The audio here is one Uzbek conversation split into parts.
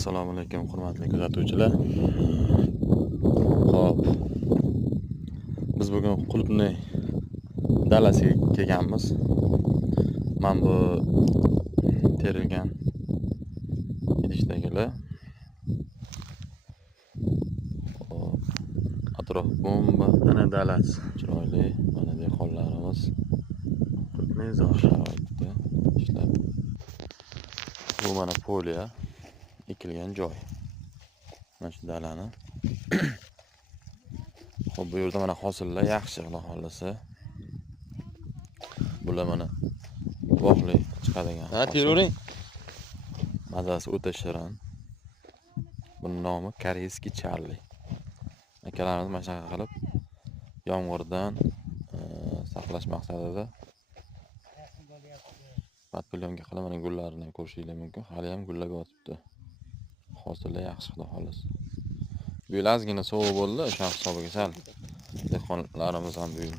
Assalomu alaykum hurmatli kuzatuvchilar. Xo'p. Biz bugun Qulupni dalasiga kelganmiz. Men bu terilgan idishdagilar. Xo'p. Atrof bomba, ana dalas. Chiroyli, mana dehqonlarimiz Qulupni sharoitda ishlab. Bu mana poliya ekilgan joy. Mana shu dalani. Xo'p, bu yerda mana hosillar yaxshi, Xudo xolasa. Bular mana bog'li chiqadigan. Ha, teravering. Mazasi o'ta shirin. Buning nomi Koreyskiy Charli. Akalarimiz mana shunaqa qilib yomg'irdan saqlash maqsadida patvilonga qilib mana gullarini ko'rishingiz mumkin. Hali ham gullab yotibdi. Hosillar yaxshi, Xudo xolasa. Bu yil ozgina sovuq bo'ldi, o'sha hisobiga sal dehqonlarimiz ham bu yil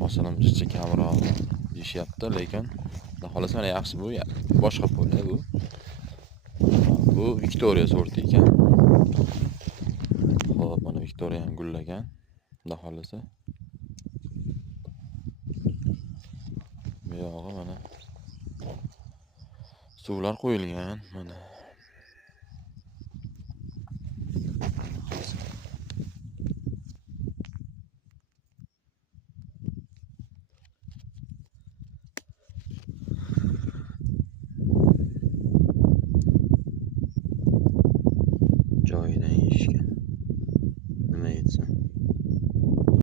hosilimiz kamroq deyishyapti, lekin Xudo xolasa mana yaxshi. Bu boshqa poliya bu. Bu Victoria sorti ekan. Xo'p, mana Victoria ham gullagan. Xudo xolasa. Bu yog'i mana suvlar qo'yilgan, mana